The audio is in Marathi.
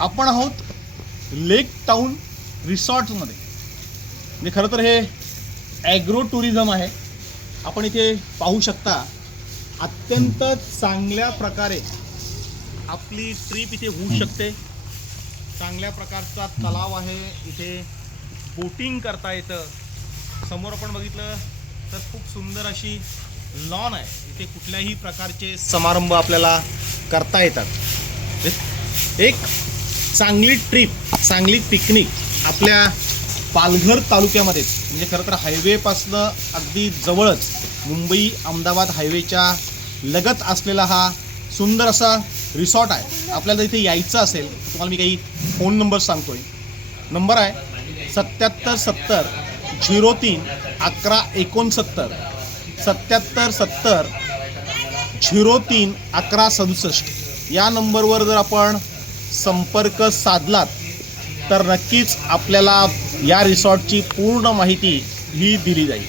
आपण आहोत लेक टाऊन रिसॉर्ट्समध्ये. म्हणजे खरं तर हे ॲग्रो टुरिझम आहे. आपण इथे पाहू शकता अत्यंत चांगल्या प्रकारे आपली ट्रिप इथे होऊ शकते. चांगल्या प्रकारचा तलाव आहे. इथे बोटिंग करता येतं. समोर आपण बघितलं तर खूप सुंदर अशी लॉन आहे. इथे कुठल्याही प्रकारचे समारंभ आपल्याला करता येतात. एक चांगली ट्रिप चांगली पिकनिक आपल्या पालघर तालुक्यामध्येच म्हणजे खरं तर हायवेपासनं अगदी जवळच मुंबई अहमदाबाद हायवेच्या लगत असलेला हा सुंदर असा रिसॉर्ट आहे. आपल्याला इथे यायचं असेल तर तुम्हाला मी काही फोन नंबर सांगतोय. नंबर आहे सत्याहत्तर सत्तर झिरो तीन अकरा एकोणसत्तर. सत्याहत्तर सत्तर झिरो तीन अकरा सदुसष्ट. या नंबरवर जर आपण संपर्क साधलात तर नक्कीच आपल्याला या रिसॉर्टची पूर्ण माहिती ही दिली जाईल.